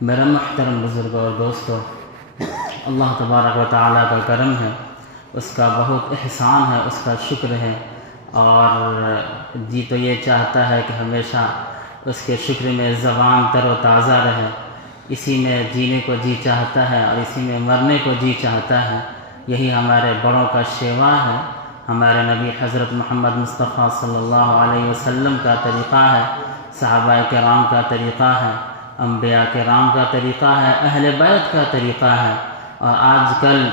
میرا محترم بزرگ اور دوستو، اللہ تبارک و تعالیٰ کا کرم ہے، اس کا بہت احسان ہے، اس کا شکر ہے، اور جی تو یہ چاہتا ہے کہ ہمیشہ اس کے شکر میں زبان تر و تازہ رہے، اسی میں جینے کو جی چاہتا ہے اور اسی میں مرنے کو جی چاہتا ہے۔ یہی ہمارے بڑوں کا شیوا ہے، ہمارے نبی حضرت محمد مصطفیٰ صلی اللہ علیہ وسلم کا طریقہ ہے، صحابہ کرام کا طریقہ ہے، انبیاء کرام کا طریقہ ہے، اہل بیت کا طریقہ ہے۔ اور آج کل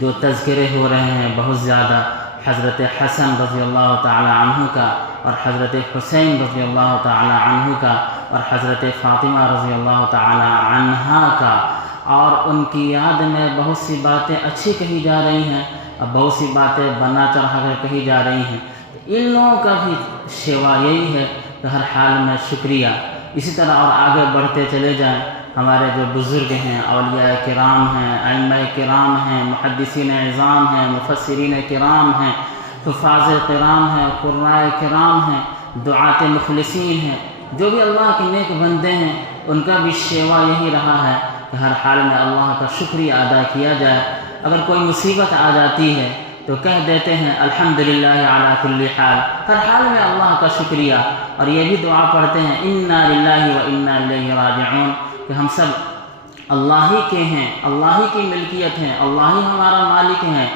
جو تذکرے ہو رہے ہیں بہت زیادہ حضرت حسن رضی اللہ تعالی عنہ کا، اور حضرت حسین رضی اللہ تعالی عنہ کا، اور حضرت فاطمہ رضی اللہ تعالی عنہا کا، اور ان کی یاد میں بہت سی باتیں اچھی کہی جا رہی ہیں اور بہت سی باتیں بنا چڑھا کر کہی جا رہی ہیں۔ ان لوگوں کا بھی شیوا یہی ہے کہ ہر حال میں شکریہ، اسی طرح اور آگے بڑھتے چلے جائیں۔ ہمارے جو بزرگ ہیں، اولیاء کرام ہیں، ائمہ کرام ہیں، محدثین اعظام ہیں، مفسرین کرام ہیں، حفاظ کرام ہیں، قراء کرام ہیں، دعات مخلصین ہیں، جو بھی اللہ کے نیک بندے ہیں، ان کا بھی شیوا یہی رہا ہے کہ ہر حال میں اللہ کا شکریہ ادا کیا جائے۔ اگر کوئی مصیبت آ جاتی ہے تو کہہ دیتے ہیں الحمدللہ علی کل حال، ہر حال میں اللہ کا شکریہ، اور یہ بھی دعا پڑھتے ہیں انا للہ و انا الیہ راجعون، کہ ہم سب اللہ ہی کے ہیں، اللہ ہی کی ملکیت ہیں، اللہ ہی ہمارا مالک ہیں،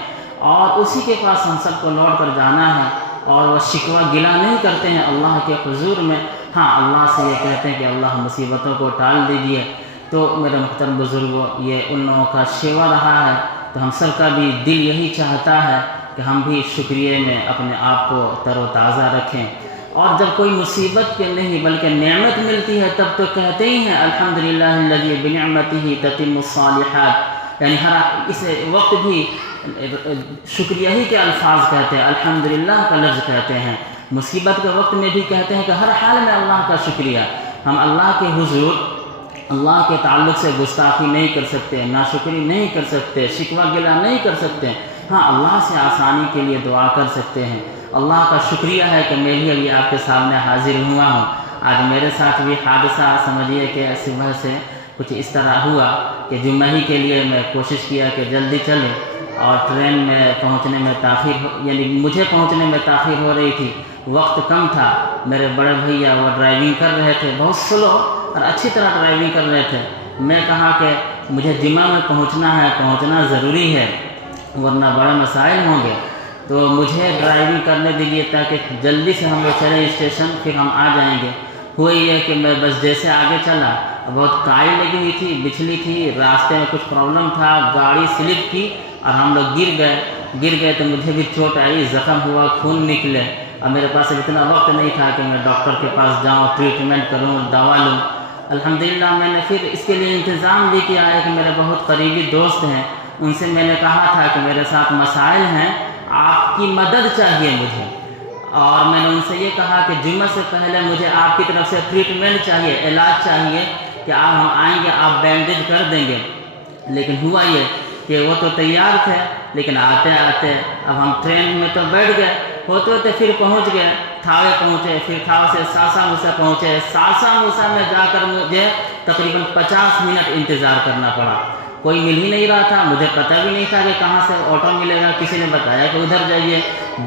اور اسی کے پاس ہم سب کو لوٹ کر جانا ہے۔ اور وہ شکوہ گلہ نہیں کرتے ہیں اللہ کے حضور میں، ہاں اللہ سے یہ کہتے ہیں کہ اللہ مصیبتوں کو ٹال دیجیے۔ تو میرے محترم بزرگوں، یہ ان لوگوں کا شیوا رہا ہے، تو ہم سب کا بھی دل یہی چاہتا ہے کہ ہم بھی شکریہ میں اپنے آپ کو تر و تازہ رکھیں، اور جب کوئی مصیبت کے نہیں بلکہ نعمت ملتی ہے تب تو کہتے ہی ہیں الحمدللہ الذی بنعمتہ تتم الصالحات، یعنی ہر اس وقت بھی شکریہ ہی کے الفاظ کہتے ہیں، الحمدللہ کا لفظ کہتے ہیں، مصیبت کے وقت میں بھی کہتے ہیں کہ ہر حال میں اللہ کا شکریہ۔ ہم اللہ کے حضور اللہ کے تعلق سے گستاخی نہیں کر سکتے، ناشکری نہیں کر سکتے، شکوہ گلہ نہیں کر سکتے، ہاں اللہ سے آسانی کے لیے دعا کر سکتے ہیں۔ اللہ کا شکریہ ہے کہ میں بھی ابھی آپ کے سامنے حاضر ہوا ہوں۔ آج میرے ساتھ بھی حادثہ سمجھیے کہ صبح سے کچھ اس طرح ہوا کہ جمعہ ہی کے لیے میں کوشش کیا کہ جلدی چلیں، اور ٹرین میں پہنچنے میں تاخیر یعنی مجھے پہنچنے میں تاخیر ہو رہی تھی، وقت کم تھا۔ میرے بڑے بھیا وہ ڈرائیونگ کر رہے تھے، بہت سلو اور اچھی طرح ڈرائیونگ کر رہے تھے۔ میں کہا کہ مجھے جمعہ میں پہنچنا ہے، پہنچنا ضروری ہے ورنہ بڑے مسائل ہوں گے، تو مجھے ڈرائیونگ کرنے دیجیے تاکہ جلدی سے ہم لوگ چلیں اسٹیشن، پھر ہم آ جائیں گے۔ ہوا یہ کہ میں بس جیسے آگے چلا، بہت کائی لگی ہوئی تھی، بچھلی تھی، راستے میں کچھ پرابلم تھا، گاڑی سلپ کی اور ہم لوگ گر گئے تو مجھے بھی چوٹ آئی، زخم ہوا، خون نکلے، اور میرے پاس اتنا وقت نہیں تھا کہ میں ڈاکٹر کے پاس جاؤں، ٹریٹمنٹ کروں، دوا لوں۔ الحمدللہ میں نے پھر اس کے لیے انتظام بھی کیا ہے کہ میرے بہت قریبی دوست ہیں، ان سے میں نے کہا تھا کہ میرے ساتھ مسائل ہیں، آپ کی مدد چاہیے مجھے، اور میں نے ان سے یہ کہا کہ جمعہ سے پہلے مجھے آپ کی طرف سے ٹریٹمنٹ چاہیے، علاج چاہیے، کہ آپ ہم آئیں گے، آپ بینڈیج کر دیں گے۔ لیکن ہوا یہ کہ وہ تو تیار تھے، لیکن آتے آتے اب ہم ٹرین میں تو بیٹھ گئے، ہوتے ہوتے پھر پہنچ گئے، تھاوے پہنچے، پھر تھاوے سے ساسا موسا پہنچے، ساسا موسا میں جا کر مجھے تقریباً 50 منٹ انتظار کرنا پڑا، کوئی مل ہی نہیں رہا تھا، مجھے پتہ بھی نہیں تھا کہ کہاں سے آٹو ملے گا، کسی نے بتایا کہ ادھر جائیے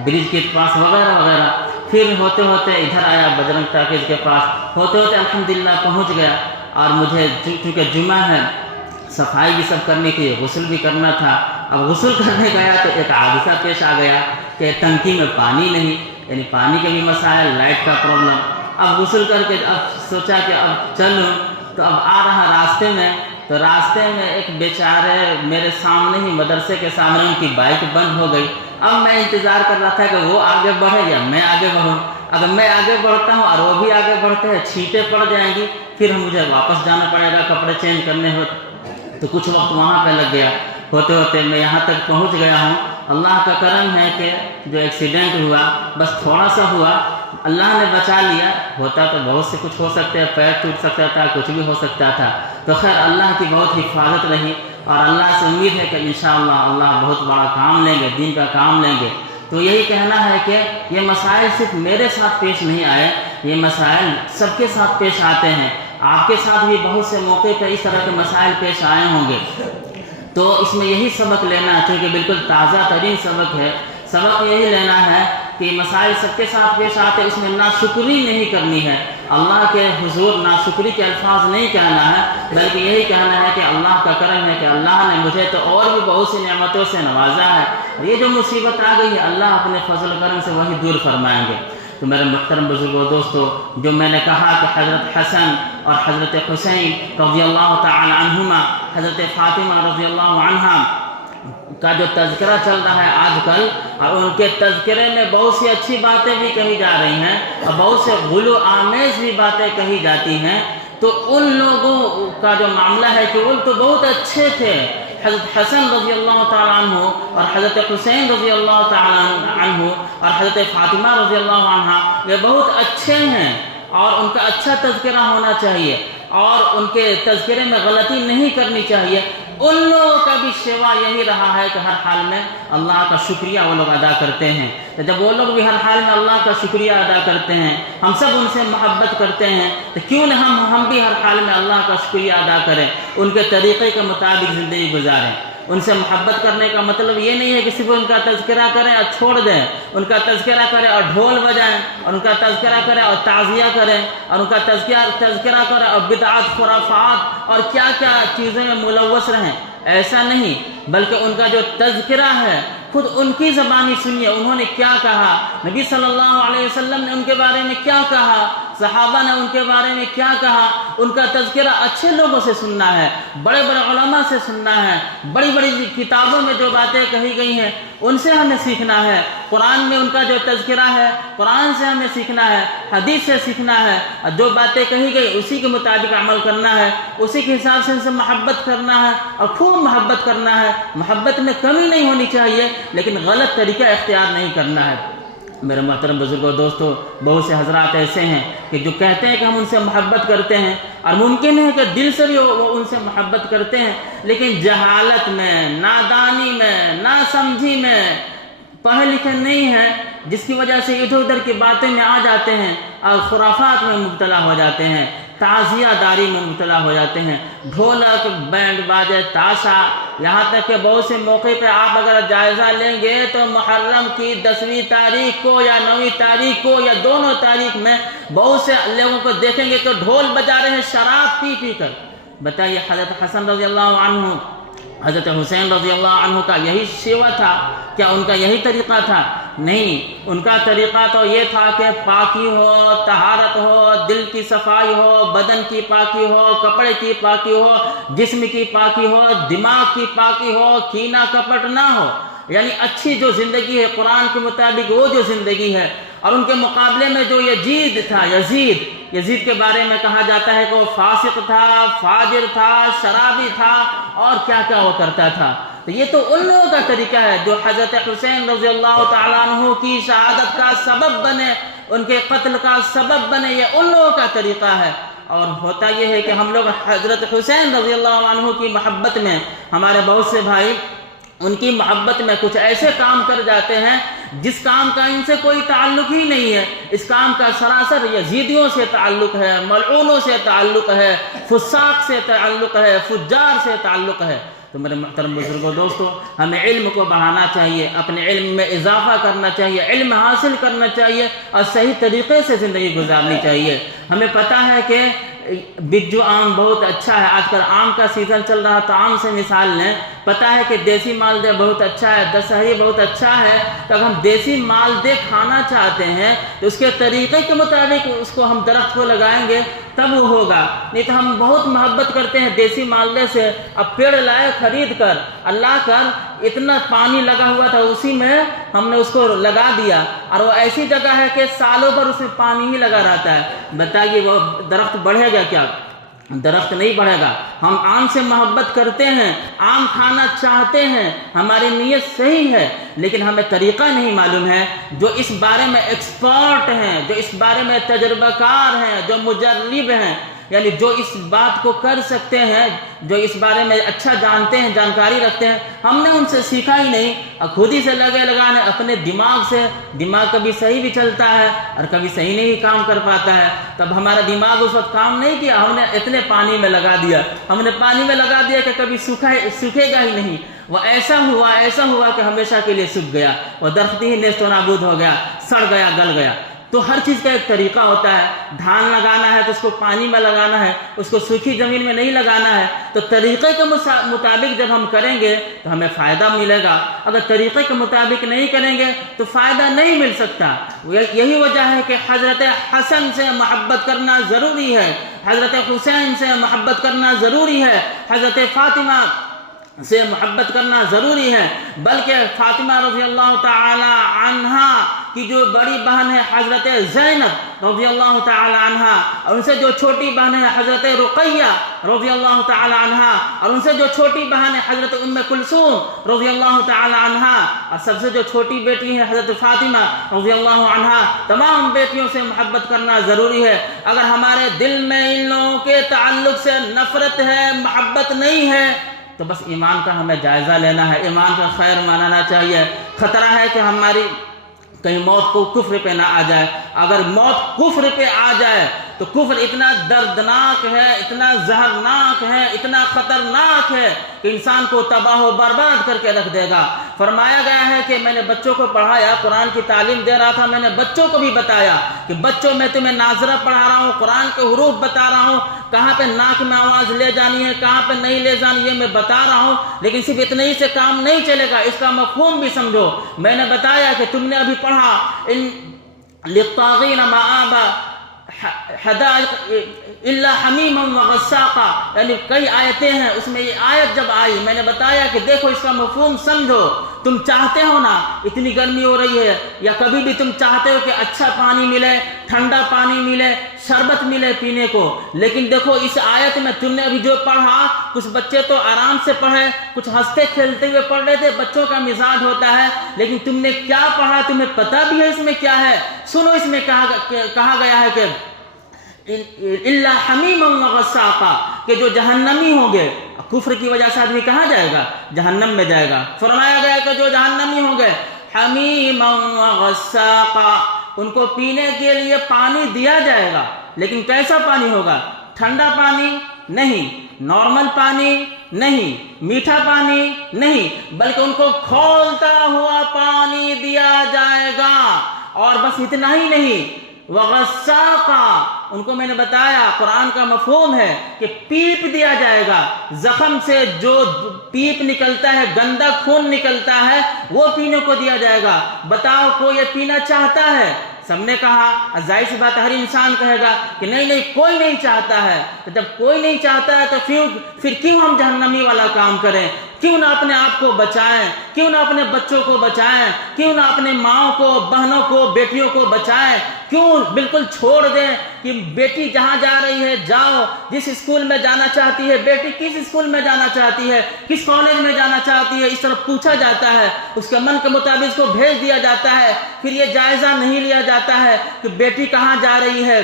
برج کے پاس وغیرہ وغیرہ۔ پھر ہوتے ہوتے ادھر آیا بجرنگ ٹاکیز کے پاس، ہوتے ہوتے الحمدللہ پہنچ گیا، اور مجھے چونکہ جمعہ ہے صفائی بھی سب کرنی تھی، غسل بھی کرنا تھا۔ اب غسل کرنے گیا تو ایک حادثہ پیش آ گیا کہ ٹنکی میں پانی نہیں، یعنی پانی کے بھی مسائل، لائٹ کا پرابلم۔ اب غسل کر کے اب سوچا کہ اب چلوں، تو اب آ رہا راستے میں، تو راستے میں ایک بیچارے میرے سامنے ہی مدرسے کے سامنے ان کی بائک بند ہو گئی۔ اب میں انتظار کر رہا تھا کہ وہ آگے بڑھے یا میں آگے بڑھوں۔ اگر میں آگے بڑھتا ہوں اور وہ بھی آگے بڑھتے ہیں، چھینٹیں پڑ جائیں گی، پھر مجھے واپس جانا پڑے گا، کپڑے چینج کرنے ہو، تو کچھ وقت وہاں پہ لگ گیا۔ ہوتے ہوتے میں یہاں تک پہنچ گیا ہوں۔ اللہ کا کرم ہے کہ جو ایکسیڈنٹ ہوا بس تھوڑا سا ہوا، اللہ نے بچا لیا، ہوتا تو بہت سے کچھ ہو سکتے ہیں، پیر ٹوٹ سکتا تھا، کچھ بھی ہو سکتا تھا، تو خیر اللہ کی بہت حفاظت رہی، اور اللہ سے امید ہے کہ انشاءاللہ اللہ بہت بڑا کام لیں گے، دین کا کام لیں گے۔ تو یہی کہنا ہے کہ یہ مسائل صرف میرے ساتھ پیش نہیں آئے، یہ مسائل سب کے ساتھ پیش آتے ہیں، آپ کے ساتھ بھی بہت سے موقع پہ اس طرح کے مسائل پیش آئے ہوں گے، تو اس میں یہی سبق لینا ہے، چونکہ بالکل تازہ ترین سبق ہے، سبق یہی لینا ہے کہ مسائل سب کے ساتھ پیش آتے، اس میں ناشکری نہیں کرنی ہے، اللہ کے حضور ناشکری کے الفاظ نہیں کہنا ہے، بلکہ یہی کہنا ہے کہ اللہ کا کرم ہے کہ اللہ نے مجھے تو اور بھی بہت سی نعمتوں سے نوازا ہے، یہ جو مصیبت آ گئی ہے اللہ اپنے فضل و کرم سے وہی دور فرمائیں گے۔ تو میرے محترم بزرگوں دوستو، جو میں نے کہا کہ حضرت حسن اور حضرت حسین رضی اللہ تعالی عنہما، حضرت فاطمہ رضی اللہ عنہا کا جو تذکرہ چل رہا ہے آج کل، اور ان کے تذکرے میں بہت سی اچھی باتیں بھی کہی جا رہی ہیں اور بہت سے غلو آمیز بھی باتیں کہی جاتی ہیں، تو ان لوگوں کا جو معاملہ ہے کہ وہ تو بہت اچھے تھے، حضرت حسن رضی اللہ تعالیٰ عنہ اور حضرت حسین رضی اللہ تعالیٰ عنہ اور حضرت فاطمہ رضی اللہ عنہ، یہ بہت اچھے ہیں اور ان کا اچھا تذکرہ ہونا چاہیے اور ان کے تذکرے میں غلطی نہیں کرنی چاہیے۔ ان لوگوں کا بھی شیوا یہی رہا ہے کہ ہر حال میں اللہ کا شکریہ وہ لوگ ادا کرتے ہیں، تو جب وہ لوگ بھی ہر حال میں اللہ کا شکریہ ادا کرتے ہیں، ہم سب ان سے محبت کرتے ہیں، تو کیوں نہ ہم بھی ہر حال میں اللہ کا شکریہ ادا کریں، ان کے طریقے کے مطابق زندگی گزاریں۔ ان سے محبت کرنے کا مطلب یہ نہیں ہے کہ صرف ان کا تذکرہ کریں اور چھوڑ دیں، ان کا تذکرہ کریں اور ڈھول بجائیں، اور ان کا تذکرہ کریں اور تعزیہ کریں، اور ان کا تذکرہ کریں اور بدعات خرافات اور کیا کیا چیزیں میں ملوث رہیں، ایسا نہیں، بلکہ ان کا جو تذکرہ ہے خود ان کی زبانی سنیے، انہوں نے کیا کہا، نبی صلی اللہ علیہ وسلم نے ان کے بارے میں کیا کہا، صحابہ نے ان کے بارے میں کیا کہا، ان کا تذکرہ اچھے لوگوں سے سننا ہے، بڑے بڑے علماء سے سننا ہے، بڑی بڑی کتابوں میں جو باتیں کہی گئی ہیں ان سے ہمیں سیکھنا ہے، قرآن میں ان کا جو تذکرہ ہے قرآن سے ہمیں سیکھنا ہے، حدیث سے سیکھنا ہے، اور جو باتیں کہی گئی اسی کے مطابق عمل کرنا ہے، اسی کے حساب سے ان سے محبت کرنا ہے اور خوب محبت کرنا ہے، محبت میں کمی نہیں ہونی چاہیے لیکن غلط طریقہ اختیار نہیں کرنا ہے۔ میرے محترم بزرگوں دوستو، بہت سے حضرات ایسے ہیں کہ جو کہتے ہیں کہ ہم ان سے محبت کرتے ہیں، اور ممکن ہے کہ دل سے بھی وہ ان سے محبت کرتے ہیں، لیکن جہالت میں، نادانی میں، ناسمجھی میں، پڑھے لکھے نہیں ہیں، جس کی وجہ سے ادھر ادھر کی باتیں میں آ جاتے ہیں اور خرافات میں مبتلا ہو جاتے ہیں، تعزیہ داری میں مبتلا ہو جاتے ہیں، ڈھولک، بینڈ باجے، تاشا، یہاں تک کہ بہت سے موقع پہ آپ اگر جائزہ لیں گے تو محرم کی 10ویں تاریخ کو یا 9ویں تاریخ کو یا دونوں تاریخ میں بہت سے لوگوں کو دیکھیں گے کہ ڈھول بجا رہے ہیں شراب پی پی کر۔ بتائیے، حضرت حسن رضی اللہ عنہ، حضرت حسین رضی اللہ عنہ کا یہی شیوا تھا کیا؟ ان کا یہی طریقہ تھا؟ نہیں، ان کا طریقہ تو یہ تھا کہ پاکی ہو، طہارت ہو، دل کی صفائی ہو، بدن کی پاکی ہو، کپڑے کی پاکی ہو، جسم کی پاکی ہو، دماغ کی پاکی ہو، کینہ کپٹ نہ ہو، یعنی اچھی جو زندگی ہے قرآن کے مطابق وہ جو زندگی ہے۔ اور ان کے مقابلے میں جو یزید تھا، یزید کے بارے میں کہا جاتا ہے کہ وہ فاسق تھا، فاجر تھا، شرابی تھا اور کیا کیا وہ کرتا تھا۔ تو یہ تو ان لوگوں کا طریقہ ہے جو حضرت حسین رضی اللہ تعالیٰ عنہ کی شہادت کا سبب بنے، ان کے قتل کا سبب بنے، یہ ان لوگوں کا طریقہ ہے۔ اور ہوتا یہ ہے کہ ہم لوگ حضرت حسین رضی اللہ عنہ کی محبت میں، ہمارے بہت سے بھائی ان کی محبت میں کچھ ایسے کام کر جاتے ہیں جس کام کا ان سے کوئی تعلق ہی نہیں ہے، اس کام کا سراسر یزیدیوں سے تعلق ہے، ملعونوں سے تعلق ہے، فساق سے تعلق ہے، فجار سے تعلق ہے۔ تو میرے محترم بزرگوں دوستو، ہمیں علم کو بڑھانا چاہیے، اپنے علم میں اضافہ کرنا چاہیے، علم حاصل کرنا چاہیے اور صحیح طریقے سے زندگی گزارنی چاہیے۔ ہمیں پتہ ہے کہ بجو آم بہت اچھا ہے، آج کل آم کا سیزن چل رہا، تو آم سے مثال لیں، پتہ ہے کہ دیسی مالدہ بہت اچھا ہے، دشہری بہت اچھا ہے، تو اگر ہم دیسی مالدہ کھانا چاہتے ہیں تو اس کے طریقے کے مطابق اس کو ہم درخت کو لگائیں گے تب وہ ہوگا، نہیں تو ہم بہت محبت کرتے ہیں دیسی مالدہ سے، اب پیڑ لائے خرید کر، اللہ کر اتنا پانی لگا ہوا تھا اسی میں ہم نے اس کو لگا دیا، اور وہ ایسی جگہ ہے کہ سالوں بھر اس میں پانی ہی لگا رہتا ہے، بتائیے وہ درخت بڑھے گا کیا؟ درخت نہیں بڑھے گا۔ ہم آم سے محبت کرتے ہیں، آم کھانا چاہتے ہیں، ہماری نیت صحیح ہے، لیکن ہمیں طریقہ نہیں معلوم ہے۔ جو اس بارے میں ایکسپرٹ ہیں، جو اس بارے میں تجربہ کار ہیں، جو مجرب ہیں، یعنی جو اس بات کو کر سکتے ہیں، جو اس بارے میں اچھا جانتے ہیں، جانکاری رکھتے ہیں، ہم نے ان سے سیکھا ہی نہیں، اور خود ہی سے لگے لگانے اپنے دماغ سے۔ دماغ کبھی صحیح بھی چلتا ہے اور کبھی صحیح نہیں کام کر پاتا ہے، تب ہمارا دماغ اس وقت کام نہیں کیا، ہم نے اتنے پانی میں لگا دیا، ہم نے پانی میں لگا دیا کہ کبھی سوکھے گا ہی نہیں۔ وہ ایسا ہوا کہ ہمیشہ کے لیے سوکھ گیا، وہ درخت ہی نیست و نابود ہو گیا، سڑ گیا، گل گیا۔ تو ہر چیز کا ایک طریقہ ہوتا ہے، دھان لگانا ہے تو اس کو پانی میں لگانا ہے، اس کو سوکھی زمین میں نہیں لگانا ہے۔ تو طریقے کے مطابق جب ہم کریں گے تو ہمیں فائدہ ملے گا، اگر طریقے کے مطابق نہیں کریں گے تو فائدہ نہیں مل سکتا۔ یہی وجہ ہے کہ حضرت حسن سے محبت کرنا ضروری ہے، حضرت حسین سے محبت کرنا ضروری ہے، حضرت فاطمہ سے محبت کرنا ضروری ہے، بلکہ فاطمہ رضی اللہ تعالی عنہا کی جو بڑی بہن ہے حضرت زینب رضی اللہ تعالی عنہا، اور ان سے جو چھوٹی بہن ہے حضرت رقیہ رضی اللہ تعالی عنہا، اور ان سے جو چھوٹی بہن ہے حضرت ام کلثوم رضی اللہ تعالی عنہا، اور سب سے جو چھوٹی بیٹی ہے حضرت فاطمہ رضی اللہ عنہا، تمام بیٹیوں سے محبت کرنا ضروری ہے۔ اگر ہمارے دل میں ان لوگوں کے تعلق سے نفرت ہے، محبت نہیں ہے، تو بس ایمان کا ہمیں جائزہ لینا ہے، ایمان کا خیر ماننا چاہیے۔ خطرہ ہے کہ ہماری کہیں موت کو کفر پہ نہ آ جائے۔ اگر موت کفر پہ آ جائے تو کفر اتنا دردناک ہے، اتنا زہرناک ہے، اتنا خطرناک ہے کہ انسان کو تباہ و برباد کر کے رکھ دے گا۔ فرمایا گیا ہے کہ میں نے بچوں کو پڑھایا، قرآن کی تعلیم دے رہا تھا، میں نے بچوں کو بھی بتایا کہ بچوں میں تمہیں ناظرہ پڑھا رہا ہوں، قرآن کے حروف بتا رہا ہوں، کہاں پہ ناک میں آواز لے جانی ہے، کہاں پہ نہیں لے جانی ہے، میں بتا رہا ہوں، لیکن صرف اتنے ہی سے کام نہیں چلے گا، اس کا مفہوم بھی سمجھو۔ میں نے بتایا کہ تم نے ابھی پڑھا ان للطاغین مآبا حدائق الا حمیما وغساقا، یعنی کئی آیتیں ہیں، اس میں یہ آیت جب آئی میں نے بتایا کہ دیکھو اس کا مفہوم سمجھو۔ تم چاہتے ہو نا، اتنی گرمی ہو رہی ہے، یا کبھی بھی تم چاہتے ہو کہ اچھا پانی ملے، ٹھنڈا پانی ملے، شربت ملے پینے کو، لیکن دیکھو اس آیت میں تم نے ابھی جو پڑھا، کچھ بچے تو آرام سے پڑھے، کچھ ہنستے کھیلتے ہوئے پڑھ رہے تھے، بچوں کا مزاج ہوتا ہے، لیکن تم نے کیا پڑھا تمہیں پتہ بھی ہے اس میں کیا ہے؟ سنو، اس میں کہا گیا ہے کہ الا حمیما وغساقا، کہ جو جہنمی ہوں گے، کفر کی وجہ سے آدمی کہاں جائے گا؟ جہنم میں جائے گا۔ فرمایا گیا کہ جو جہنمی ہوں گے حمیما وغساقا، ان کو پینے کے لیے پانی دیا جائے گا، لیکن کیسا پانی ہوگا؟ ٹھنڈا پانی نہیں، نارمل پانی نہیں، میٹھا پانی نہیں، بلکہ ان کو کھولتا ہوا پانی دیا جائے گا۔ اور بس اتنا ہی نہیں، وغساقا، ان کو میں نے بتایا قرآن کا مفہوم ہے کہ پیپ دیا جائے گا، زخم سے جو پیپ نکلتا ہے، گندا خون نکلتا ہے، وہ پینے کو دیا جائے گا۔ بتاؤ کوئی یہ پینا چاہتا ہے؟ سب نے کہا، ظاہر سی بات ہر انسان کہے گا کہ نہیں کوئی نہیں چاہتا ہے۔ تو جب کوئی نہیں چاہتا ہے تو پھر کیوں ہم جہنمی والا کام کریں؟ کیوں نہ اپنے آپ کو بچائیں، کیوں نہ اپنے بچوں کو بچائیں، کیوں نہ اپنے ماؤں کو، بہنوں کو، بیٹیوں کو بچائیں؟ کیوں بالکل چھوڑ دیں کہ بیٹی جہاں جا رہی ہے جاؤ، جس اسکول میں جانا چاہتی ہے، بیٹی کس اسکول میں جانا چاہتی ہے، کس کالج میں جانا چاہتی ہے، اس طرح پوچھا جاتا ہے، اس کے من کے مطابق اس کو بھیج دیا جاتا ہے۔ پھر یہ جائزہ نہیں لیا جاتا ہے کہ بیٹی کہاں جا رہی ہے،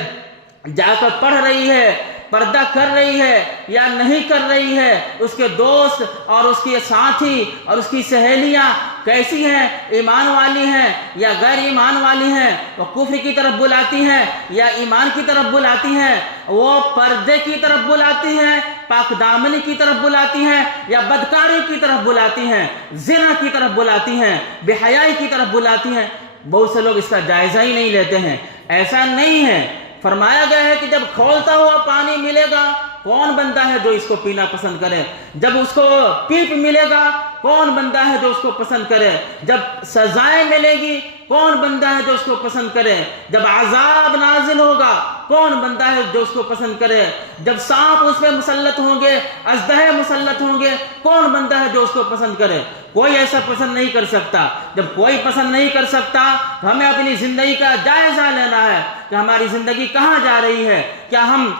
جا کر پڑھ رہی ہے، پردہ کر رہی ہے یا نہیں کر رہی ہے، اس کے دوست اور اس کے ساتھی اور اس کی سہیلیاں کیسی ہیں، ایمان والی ہیں یا غیر ایمان والی ہیں، وہ کفر کی طرف بلاتی ہیں یا ایمان کی طرف بلاتی ہیں، وہ پردے کی طرف بلاتی ہیں، پاک دامنی کی طرف بلاتی ہیں یا بدکاری کی طرف بلاتی ہیں، زنا کی طرف بلاتی ہیں، بے حیائی کی طرف بلاتی ہیں۔ بہت سے لوگ اس کا جائزہ ہی نہیں لیتے ہیں۔ ایسا نہیں ہے، فرمایا گیا ہے کہ جب کھولتا ہوا پانی ملے گا، کون بندہ ہے جو اس کو پینا پسند کرے؟ جب اس کو پیپ ملے گا، کون بندہ ہے جو اس کو پسند کرے؟ جب سزائیں ملے گی، کون بندہ ہے جو اس کو پسند کرے؟ جب عذاب نازل ہوگا، کون بندہ ہے جو اس کو پسند کرے؟ جب سانپ اس پہ مسلط ہوں گے، اژدہے مسلط ہوں گے، کون بندہ ہے جو اس کو پسند کرے؟ کوئی ایسا پسند نہیں کر سکتا۔ جب کوئی پسند نہیں کر سکتا تو ہمیں اپنی زندگی کا جائزہ لینا ہے کہ ہماری زندگی کہاں جا رہی ہے۔ کیا ہم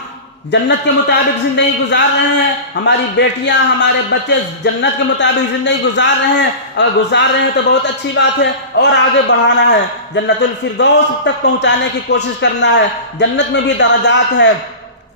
جنت کے مطابق زندگی گزار رہے ہیں؟ ہماری بیٹیاں، ہمارے بچے جنت کے مطابق زندگی گزار رہے ہیں؟ اگر گزار رہے ہیں تو بہت اچھی بات ہے، اور آگے بڑھانا ہے، جنت الفردوس تک پہنچانے کی کوشش کرنا ہے۔ جنت میں بھی درجات ہے،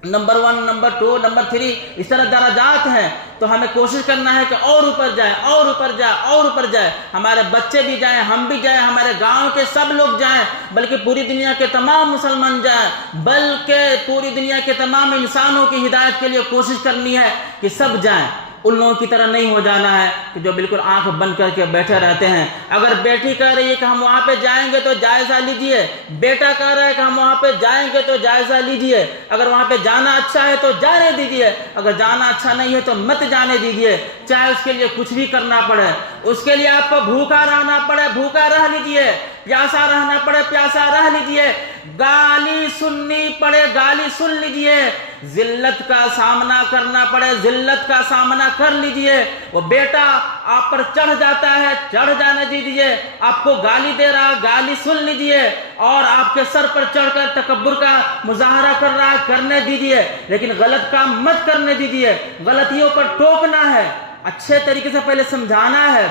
نمبر 1، نمبر 2، نمبر 3، اس طرح درجات ہیں. تو ہمیں کوشش کرنا ہے کہ اور اوپر جائیں، اور اوپر جائیں، اور اوپر جائیں. ہمارے بچے بھی جائیں، ہم بھی جائیں، ہمارے گاؤں کے سب لوگ جائیں، بلکہ پوری دنیا کے تمام مسلمان جائیں، بلکہ پوری دنیا کے تمام انسانوں کی ہدایت کے لیے کوشش کرنی ہے کہ سب جائیں. ان لوگوں کی طرح نہیں ہو جانا ہے کہ جو بالکل آنکھ بند کر کے بیٹھے رہتے ہیں. اگر بیٹی کہہ رہی ہے کہ ہم وہاں پہ جائیں گے تو جائزہ لیجئے، بیٹا کہہ رہا ہے کہ ہم وہاں پہ جائیں گے تو جائزہ لیجئے. اگر وہاں پہ جانا اچھا ہے تو جانے دیجئے، اگر جانا اچھا نہیں ہے تو مت جانے دیجئے، چاہے اس کے لیے کچھ بھی کرنا پڑے. اس کے لیے آپ کو بھوکا رہنا پڑے بھوکا رہ لیجئے، پیاسا رہنا پڑے پیاسا رہ لیجئے، گالی سننی پڑے گالی سن لیجئے، ذلت کا سامنا کرنا پڑے ذلت کا سامنا کر لیجئے. وہ بیٹا آپ پر چڑھ جاتا ہے چڑھ جانے دیجئے، آپ کو گالی دے رہا گالی سن لیجئے، اور آپ کے سر پر چڑھ کر تکبر کا مظاہرہ کر رہا ہے کرنے دیجئے، لیکن غلط کام مت کرنے دیجئے. غلطیوں پر ٹوکنا ہے، اچھے طریقے سے پہلے سمجھانا ہے.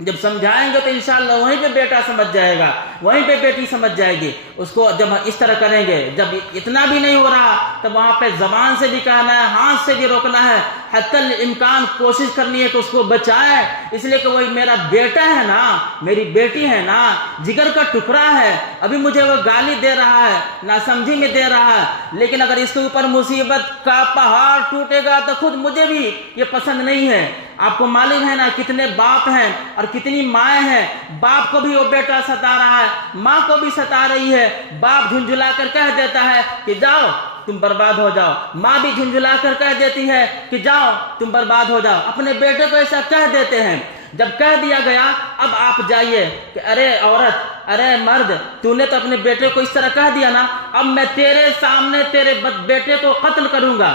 جب سمجھائیں گے تو انشاءاللہ وہیں پہ بیٹا سمجھ جائے گا، وہیں پہ بیٹی سمجھ جائے گی. اس کو جب اس طرح کریں گے، جب اتنا بھی نہیں ہو رہا تب وہاں پہ زبان سے بھی کہنا ہے، ہاتھ سے بھی روکنا ہے، حتی الامکان کوشش کرنی ہے کہ اس کو بچائے، اس لیے کہ وہی میرا بیٹا ہے نا، میری بیٹی ہے نا، جگر کا ٹکڑا ہے. ابھی مجھے وہ گالی دے رہا ہے، ناسمجھی میں دے رہا ہے، لیکن اگر اس کے اوپر مصیبت کا پہاڑ ٹوٹے گا تو خود مجھے بھی یہ پسند نہیں ہے. آپ کو معلوم ہے نا کتنے باپ ہیں اور کتنی مائیں ہیں. باپ کو بھی وہ بیٹا ستا رہا ہے، ماں کو بھی ستا رہی ہے. باپ جھنجھلا کر کہہ دیتا ہے کہ جاؤ تم برباد ہو جاؤ، ماں بھی جھنجھلا کر کہہ دیتی ہے کہ جاؤ تم برباد ہو جاؤ. اپنے بیٹے کو ایسا کہہ دیتے ہیں. جب کہہ دیا گیا اب آپ جائیے کہ ارے عورت ارے مرد تو نے تو اپنے بیٹے کو اس طرح کہہ دیا نا، اب میں تیرے سامنے تیرے بیٹے کو قتل کروں گا،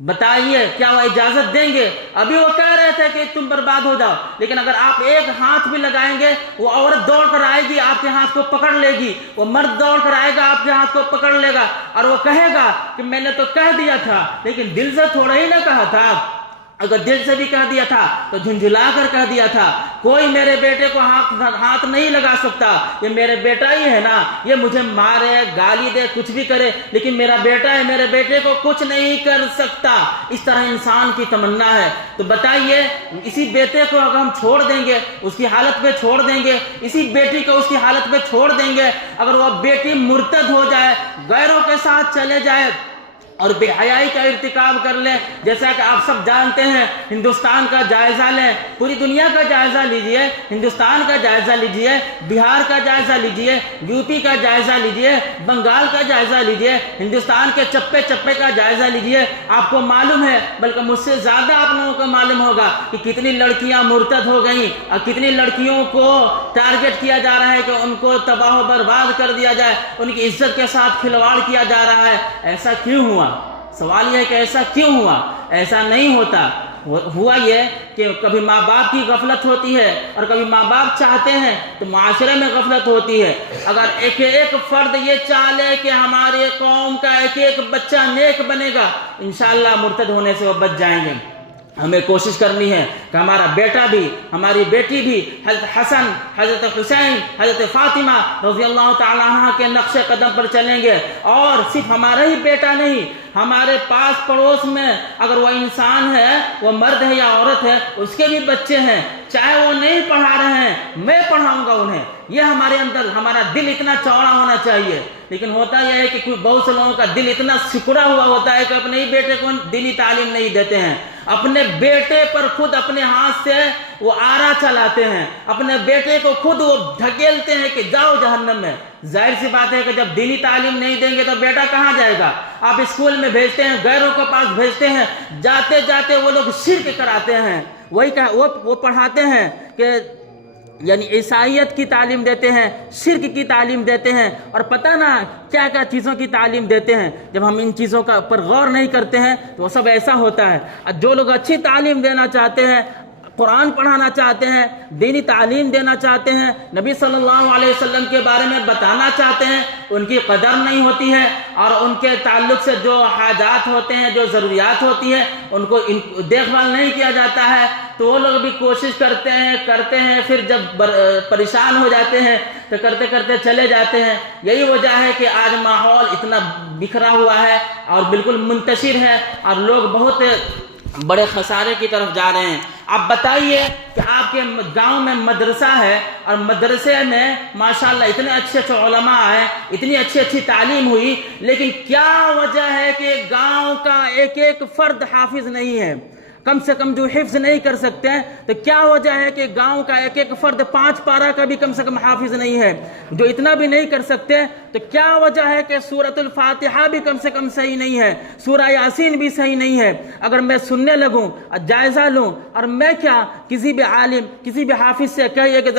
بتائیے کیا وہ اجازت دیں گے؟ ابھی وہ کہہ رہے تھے کہ تم برباد ہو جاؤ، لیکن اگر آپ ایک ہاتھ بھی لگائیں گے وہ عورت دوڑ کر آئے گی آپ کے ہاتھ کو پکڑ لے گی، وہ مرد دوڑ کر آئے گا آپ کے ہاتھ کو پکڑ لے گا، اور وہ کہے گا کہ میں نے تو کہہ دیا تھا لیکن دل سے تھوڑا ہی نہ کہا تھا. اگر دل سے بھی کہہ دیا تھا تو جھنجھلا کر کہہ دیا تھا. کوئی میرے بیٹے کو ہاتھ نہیں لگا سکتا، یہ میرے بیٹا ہی ہے نا، یہ مجھے مارے گالی دے کچھ بھی کرے لیکن میرا بیٹا ہے، میرے بیٹے کو کچھ نہیں کر سکتا. اس طرح انسان کی تمنا ہے. تو بتائیے اسی بیٹے کو اگر ہم چھوڑ دیں گے، اس کی حالت پہ چھوڑ دیں گے، اسی بیٹی کو اس کی حالت پہ چھوڑ دیں گے، اگر وہ بیٹی مرتد ہو جائے، غیروں کے ساتھ چلے جائے اور بے حیائی کا ارتکاب کر لیں، جیسا کہ آپ سب جانتے ہیں، ہندوستان کا جائزہ لیں، پوری دنیا کا جائزہ لیجئے، ہندوستان کا جائزہ لیجئے، بہار کا جائزہ لیجئے، یو پی کا جائزہ لیجئے، بنگال کا جائزہ لیجئے، ہندوستان کے چپے چپے کا جائزہ لیجئے. آپ کو معلوم ہے، بلکہ مجھ سے زیادہ آپ لوگوں کو معلوم ہوگا کہ کتنی لڑکیاں مرتد ہو گئیں اور کتنی لڑکیوں کو ٹارگٹ کیا جا رہا ہے کہ ان کو تباہ و برباد کر دیا جائے، ان کی عزت کے ساتھ کھلواڑ کیا جا رہا ہے. ایسا کیوں ہوا؟ سوال یہ ہے کہ ایسا کیوں ہوا؟ ایسا نہیں ہوتا. ہوا یہ کہ کبھی ماں باپ کی غفلت ہوتی ہے اور کبھی ماں باپ چاہتے ہیں تو معاشرے میں غفلت ہوتی ہے. اگر ایک ایک فرد یہ چاہ لے کہ ہمارے قوم کا ایک ایک بچہ نیک بنے گا، انشاءاللہ مرتد ہونے سے وہ بچ جائیں گے. ہمیں کوشش کرنی ہے کہ ہمارا بیٹا بھی ہماری بیٹی بھی حضرت حسن، حضرت حسین، حضرت فاطمہ رضی اللہ تعالیٰ عنہ کے نقش قدم پر چلیں گے. اور صرف ہمارا ہی بیٹا نہیں، ہمارے پاس پڑوس میں اگر وہ انسان ہے، وہ مرد ہے یا عورت ہے، اس کے بھی بچے ہیں، چاہے وہ نہیں پڑھا رہے ہیں میں پڑھاؤں گا انہیں. یہ ہمارے اندر ہمارا دل اتنا چوڑا ہونا چاہیے. لیکن ہوتا یہ ہے کہ بہت سے لوگوں کا دل اتنا سکڑا ہوا ہوتا ہے کہ اپنے ہی بیٹے کو دینی تعلیم نہیں دیتے ہیں، اپنے بیٹے پر خود اپنے ہاتھ سے وہ آرا چلاتے ہیں، اپنے بیٹے کو خود وہ دھکیلتے ہیں کہ جاؤ جہنم میں. ظاہر سی بات ہے کہ جب دینی تعلیم نہیں دیں گے تو بیٹا کہاں جائے گا؟ آپ اسکول میں بھیجتے ہیں، غیروں کے پاس بھیجتے ہیں، جاتے جاتے وہ لوگ شرک کراتے ہیں. وہی وہ پڑھاتے ہیں کہ یعنی عیسائیت کی تعلیم دیتے ہیں، شرک کی تعلیم دیتے ہیں، اور پتہ نہ کیا کیا چیزوں کی تعلیم دیتے ہیں. جب ہم ان چیزوں پر غور نہیں کرتے ہیں تو وہ سب ایسا ہوتا ہے. جو لوگ اچھی تعلیم دینا چاہتے ہیں قرآن پڑھانا چاہتے ہیں، دینی تعلیم دینا چاہتے ہیں، نبی صلی اللہ علیہ وسلم کے بارے میں بتانا چاہتے ہیں، ان کی قدر نہیں ہوتی ہے، اور ان کے تعلق سے جو حاجات ہوتے ہیں، جو ضروریات ہوتی ہیں، ان کو دیکھ بھال نہیں کیا جاتا ہے، تو وہ لوگ بھی کوشش کرتے ہیں، پھر جب پریشان ہو جاتے ہیں تو کرتے کرتے چلے جاتے ہیں۔ یہی وجہ ہے کہ آج ماحول اتنا بکھرا ہوا ہے اور بالکل منتشر ہے، اور لوگ بہت بڑے خسارے کی طرف جا رہے ہیں۔ آپ بتائیے کہ آپ کے گاؤں میں مدرسہ ہے، اور مدرسے میں ماشاءاللہ اتنے اچھے اچھے علماء آئے، اتنی اچھی تعلیم ہوئی، لیکن کیا وجہ ہے کہ گاؤں کا ایک ایک فرد حافظ نہیں ہے؟ کم سے کم جو حفظ نہیں کر سکتے ہیں، تو کیا وجہ ہے کہ گاؤں کا ایک ایک فرد 5 پارہ کا بھی کم سے کم حافظ نہیں ہے؟ جو اتنا بھی نہیں کر سکتے تو کیا وجہ ہے کہ سورۃ الفاتحہ بھی کم سے کم صحیح نہیں ہے، سورہ یاسین بھی صحیح نہیں ہے؟ اگر میں سننے لگوں اور جائزہ لوں، اور میں کیا کسی بھی عالم کسی بھی حافظ سے کہیے کہ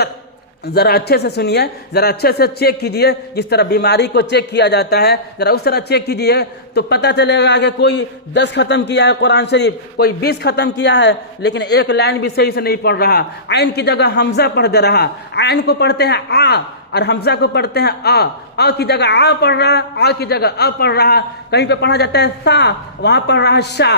ذرا اچھے سے سنیے، ذرا اچھے سے چیک کیجئے، جس طرح بیماری کو چیک کیا جاتا ہے ذرا اس طرح چیک کیجئے، تو پتہ چلے گا کہ کوئی 10 ختم کیا ہے قرآن شریف، کوئی 20 ختم کیا ہے، لیکن ایک لائن بھی صحیح سے نہیں پڑھ رہا، عین کی جگہ حمزہ پڑھ دے رہا، عین کو پڑھتے ہیں آ اور حمزہ کو پڑھتے ہیں آ کی جگہ آ پڑھ رہا، آ کی جگہ آ پڑھ رہا، کہیں پہ پڑھا جاتا ہے سا، وہاں پڑھ رہا ہے شا۔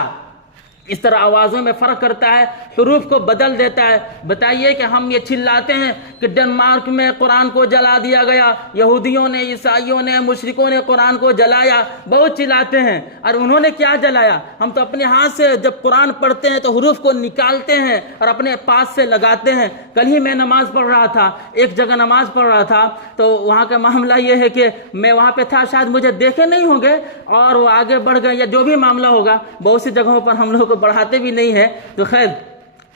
اس طرح آوازوں میں فرق کرتا ہے، حروف کو بدل دیتا ہے۔ بتائیے کہ ہم یہ چلاتے ہیں کہ ڈنمارک میں قرآن کو جلا دیا گیا، یہودیوں نے، عیسائیوں نے، مشرکوں نے قرآن کو جلایا، بہت چلاتے ہیں، اور انہوں نے کیا جلایا؟ ہم تو اپنے ہاتھ سے جب قرآن پڑھتے ہیں تو حروف کو نکالتے ہیں اور اپنے پاس سے لگاتے ہیں۔ کل ہی میں نماز پڑھ رہا تھا، ایک جگہ نماز پڑھ رہا تھا، تو وہاں کا معاملہ یہ ہے کہ میں وہاں پہ تھا، شاید مجھے دیکھے نہیں ہوں گے اور وہ آگے بڑھ گئے، یا جو بھی معاملہ ہوگا، بہت سی جگہوں پر ہم لوگ بڑھاتے بھی نہیں ہیں، تو خیر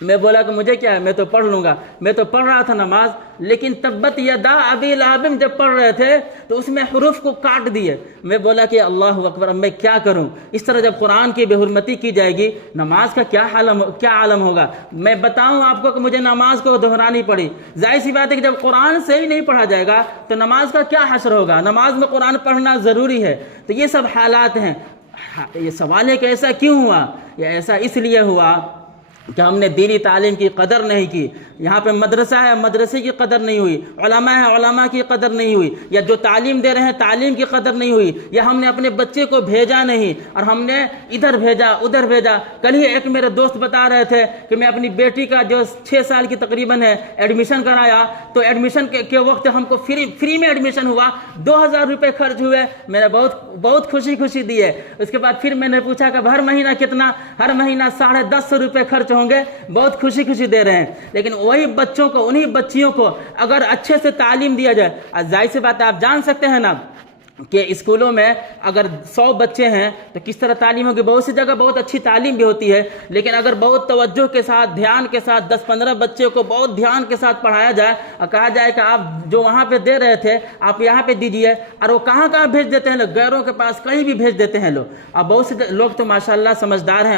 میں بولا کہ مجھے کیا ہے، میں تو پڑھ لوں گا۔ میں تو پڑھ رہا تھا نماز، لیکن تبت یدا ابی لہب جب پڑھ رہے تھے تو اس میں حروف کو کاٹ دیے۔ میں بولا کہ اللہ اکبر، اب میں کیا کروں؟ اس طرح جب قرآن کی بے حرمتی کی جائے گی، نماز کا کیا عالم ہوگا؟ میں بتاؤں آپ کو کہ مجھے نماز کو دہرانی پڑی۔ ظاہر سی بات ہے کہ جب قرآن صحیح نہیں پڑھا جائے گا تو نماز کا کیا حشر ہوگا؟ نماز میں قرآن پڑھنا ضروری ہے۔ تو یہ سب حالات ہیں۔ یہ سوال ہے کہ ایسا کیوں ہوا؟ یہ ایسا اس لیے ہوا کہ ہم نے دینی تعلیم کی قدر نہیں کی۔ یہاں پہ مدرسہ ہے، مدرسے کی قدر نہیں ہوئی، علماء ہے، علماء کی قدر نہیں ہوئی، یا جو تعلیم دے رہے ہیں تعلیم کی قدر نہیں ہوئی، یا ہم نے اپنے بچے کو بھیجا نہیں اور ہم نے ادھر بھیجا ادھر بھیجا۔ کل ہی ایک میرے دوست بتا رہے تھے کہ میں اپنی بیٹی کا جو 6 سال کی تقریباً ہے ایڈمیشن کرایا، تو ایڈمیشن کے وقت ہم کو فری میں ایڈمیشن ہوا، 2000 روپے خرچ ہوئے، میں نے بہت خوشی دی ہے۔ اس کے بعد پھر میں نے پوچھا کہ ہر مہینہ کتنا؟ ہر مہینہ 150 روپے خرچ ہوں گے، بہت خوشی دے رہے ہیں۔ لیکن وہی بچوں کو، انہی بچیوں کو اگر اچھے سے تعلیم دیا جائے، ظاہر سی بات ہے آپ جان سکتے ہیں نا کہ اسکولوں میں اگر 100 بچے ہیں تو کس طرح تعلیم ہوگی؟ بہت سی جگہ بہت اچھی تعلیم بھی ہوتی ہے، لیکن اگر بہت توجہ کے ساتھ، دھیان کے ساتھ 10-15 بچے کو بہت دھیان کے ساتھ پڑھایا جائے اور کہا جائے کہ آپ جو وہاں پہ دے رہے تھے آپ یہاں پہ دیجئے، اور وہ کہاں بھیج دیتے ہیں لوگ، غیروں کے پاس کہیں بھی بھیج دیتے ہیں لوگ۔ اور بہت سے لوگ تو ماشاءاللہ سمجھدار ہیں،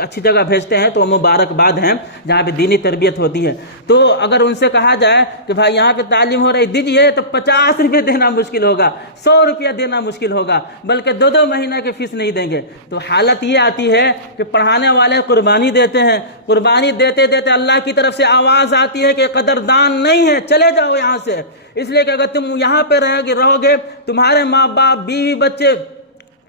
اچھی جگہ بھیجتے ہیں، تو وہ مبارکباد ہیں جہاں پہ دینی تربیت ہوتی ہے۔ تو اگر ان سے کہا جائے کہ بھائی یہاں پہ تعلیم ہو رہی دیجئے، تو 50 روپے دینا مشکل ہوگا، 100 روپیہ دینا مشکل ہوگا، بلکہ 2 مہینہ کی فیس نہیں دیں گے۔ تو حالت یہ آتی ہے کہ پڑھانے والے قربانی دیتے ہیں، قربانی دیتے اللہ کی طرف سے آواز آتی ہے کہ قدردان نہیں ہے، چلے جاؤ یہاں سے۔ اس لیے کہ اگر تم یہاں پہ رہو گے، تمہارے ماں باپ، بیوی، بچے،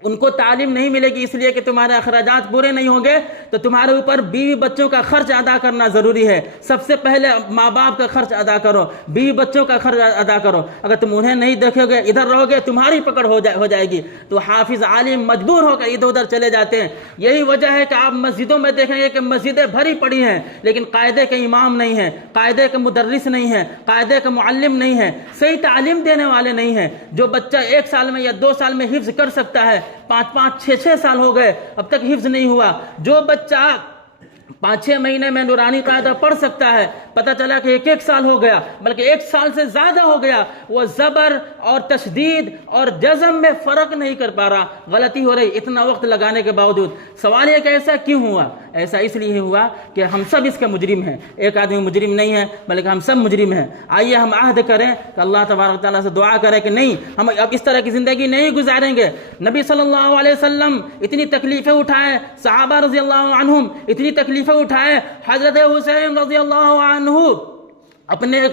ان کو تعلیم نہیں ملے گی، اس لیے کہ تمہارے اخراجات پورے نہیں ہوں گے، تو تمہارے اوپر بیوی بچوں کا خرچ ادا کرنا ضروری ہے۔ سب سے پہلے ماں باپ کا خرچ ادا کرو، بیوی بچوں کا خرچ ادا کرو۔ اگر تم انہیں نہیں دیکھو گے، ادھر رہو گے، تمہاری پکڑ ہو جائے گی۔ تو حافظ عالم مجبور ہو کر ادھر ادھر چلے جاتے ہیں۔ یہی وجہ ہے کہ آپ مسجدوں میں دیکھیں گے کہ مسجدیں بھری پڑی ہیں، لیکن قاعدے کے امام نہیں ہیں، قاعدے کے مدرس نہیں ہیں، قاعدے کے معلم نہیں ہیں، صحیح تعلیم دینے والے نہیں ہیں۔ جو بچہ 1 سال میں یا 2 سال میں حفظ کر سکتا ہے، 5-5 6-6 سال ہو گئے اب تک حفظ نہیں ہوا۔ جو بچہ 5-6 مہینے میں نورانی قاعدہ پڑھ سکتا ہے، پتہ چلا کہ 1 سال ہو گیا، بلکہ 1 سال سے زیادہ ہو گیا، وہ زبر اور تشدید اور جزم میں فرق نہیں کر پا رہا، غلطی ہو رہی اتنا وقت لگانے کے باوجود۔ سوال یہ کہ ایسا کیوں ہوا؟ ایسا اس لیے ہوا کہ ہم سب اس کے مجرم ہیں، ایک آدمی مجرم نہیں ہے بلکہ ہم سب مجرم ہیں۔ آئیے ہم عہد کریں کہ اللہ تبارک تعالیٰ سے دعا کریں کہ نہیں، ہم اب اس طرح کی زندگی نہیں گزاریں گے۔ نبی صلی اللہ علیہ وسلم اتنی تکلیفیں اٹھائے، صحابہ رضی اللہ عنہم اتنی تکلیفیں اٹھائے، حضرت حسین رضی اللہ عنہ اپنے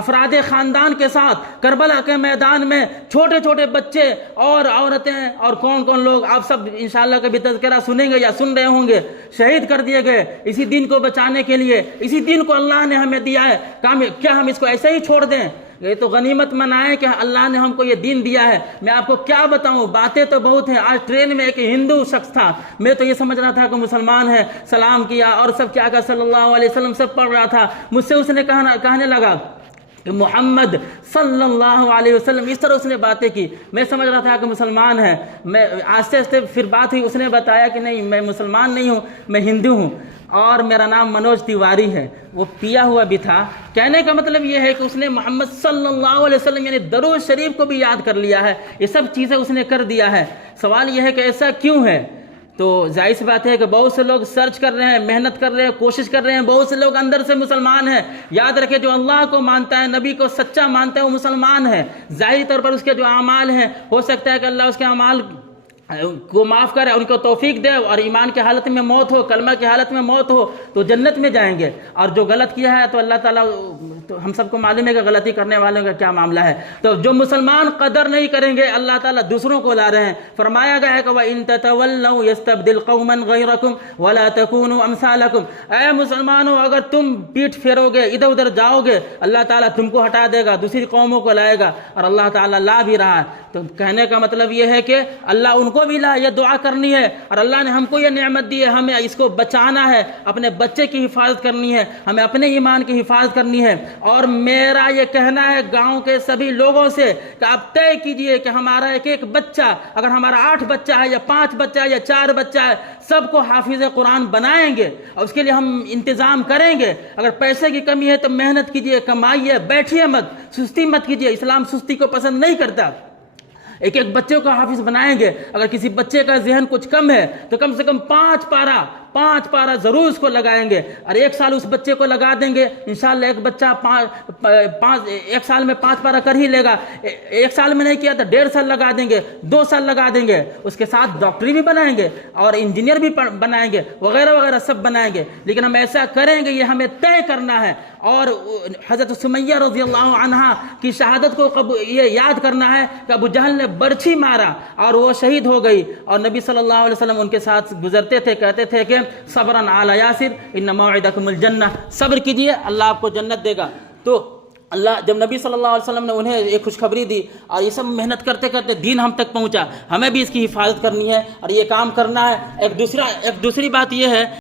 افراد خاندان کے ساتھ کربلا کے میدان میں چھوٹے چھوٹے بچے اور عورتیں اور کون کون لوگ آپ سب انشاءاللہ کبھی تذکرہ سنیں گے یا سن رہے ہوں گے، شہید کر دیے گئے اسی دین کو بچانے کے لیے۔ اسی دین کو اللہ نے ہمیں دیا ہے، کیا ہم اس کو ایسے ہی چھوڑ دیں؟ یہ تو غنیمت منائیں کہ اللہ نے ہم کو یہ دین دیا ہے۔ میں آپ کو کیا بتاؤں، باتیں تو بہت ہیں۔ آج ٹرین میں ایک ہندو شخص تھا، میں تو یہ سمجھ رہا تھا کہ مسلمان ہے، سلام کیا اور سب کیا کہ صلی اللہ علیہ وسلم سب پڑھ رہا تھا۔ مجھ سے اس نے کہنے لگا کہ محمد صلی اللہ علیہ وسلم، اس طرح اس نے باتیں کی۔ میں سمجھ رہا تھا کہ مسلمان ہے، میں آہستہ آہستہ پھر بات ہوئی، اس نے بتایا کہ نہیں میں مسلمان نہیں ہوں، میں ہندو ہوں اور میرا نام منوج تیواری ہے۔ وہ پیا ہوا بھی تھا۔ کہنے کا مطلب یہ ہے کہ اس نے محمد صلی اللہ علیہ وسلم یعنی درود شریف کو بھی یاد کر لیا ہے، یہ سب چیزیں اس نے کر دیا ہے۔ سوال یہ ہے کہ ایسا کیوں ہے؟ تو ظاہر سی بات ہے کہ بہت سے لوگ سرچ کر رہے ہیں، محنت کر رہے ہیں، کوشش کر رہے ہیں، بہت سے لوگ اندر سے مسلمان ہیں۔ یاد رکھیں جو اللہ کو مانتا ہے، نبی کو سچا مانتا ہے، وہ مسلمان ہے۔ ظاہری طور پر اس کے جو اعمال ہیں، ہو سکتا ہے کہ اللہ اس کے اعمال کو معاف کرے، ان کو توفیق دے، اور ایمان کی حالت میں موت ہو، کلمہ کی حالت میں موت ہو تو جنت میں جائیں گے، اور جو غلط کیا ہے تو اللہ تعالیٰ، تو ہم سب کو معلوم ہے کہ غلطی کرنے والوں کا کیا معاملہ ہے۔ تو جو مسلمان قدر نہیں کریں گے، اللہ تعالیٰ دوسروں کو لا رہے ہیں۔ فرمایا گیا ہے کہ وَإِن تَتَوَلَّوْا يَسْتَبْدِلْ قَوْمًا غَيْرَكُمْ وَلَا تَكُونُوا أَمْثَالَكُمْ۔ اے مسلمانوں، اگر تم پیٹھ پھیرو گے، ادھر ادھر جاؤ گے، اللہ تعالیٰ تم کو ہٹا دے گا، دوسری قوموں کو لائے گا، اور اللہ تعالیٰ لا بھی رہا ہے۔ تو کہنے کا مطلب یہ ہے کہ اللہ ان کو بھی لا، یہ دعا کرنی ہے، اور اللہ نے ہم کو یہ نعمت دی ہے، ہمیں اس کو بچانا ہے، اپنے بچے کی حفاظت کرنی ہے، ہمیں اپنے ایمان کی حفاظت کرنی ہے۔ اور میرا یہ کہنا ہے گاؤں کے سبھی لوگوں سے کہ آپ طے کیجئے کہ ہمارا ایک ایک بچہ، اگر ہمارا 8 بچہ ہے یا 5 بچہ ہے یا 4 بچہ ہے، سب کو حافظ قرآن بنائیں گے، اور اس کے لیے ہم انتظام کریں گے۔ اگر پیسے کی کمی ہے تو محنت کیجئے، کمائیے، بیٹھیے مت، سستی مت کیجئے، اسلام سستی کو پسند نہیں کرتا۔ ایک ایک بچے کو حافظ بنائیں گے۔ اگر کسی بچے کا ذہن کچھ کم ہے تو کم سے کم 5 پارہ ضرور اس کو لگائیں گے، اور 1 سال اس بچے کو لگا دیں گے، انشاءاللہ ایک بچہ 1 سال میں 5 پارہ کر ہی لے گا۔ 1 سال میں نہیں کیا تو 1.5 سال لگا دیں گے، 2 سال لگا دیں گے، اس کے ساتھ ڈاکٹری بھی بنائیں گے اور انجینئر بھی بنائیں گے، وغیرہ وغیرہ سب بنائیں گے۔ لیکن ہم ایسا کریں گے، یہ ہمیں طے کرنا ہے، اور حضرت سمیہ رضی اللہ عنہا کی شہادت کو یہ یاد کرنا ہے کہ ابو جہل نے برچھی مارا اور وہ شہید ہو گئی، اور نبی صلی اللہ علیہ وسلم ان کے ساتھ گزرتے تھے، کہتے تھے کہ صبراً علی یاسر ان موعدکم الجنہ، صبر کیجئے اللہ آپ کو جنت دے گا۔ تو اللہ جب نبی صلی اللہ علیہ وسلم نے انہیں ایک خوشخبری دی، اور یہ سب محنت کرتے کرتے دین ہم تک پہنچا، ہمیں بھی اس کی حفاظت کرنی ہے اور یہ کام کرنا ہے۔ ایک دوسری بات یہ ہے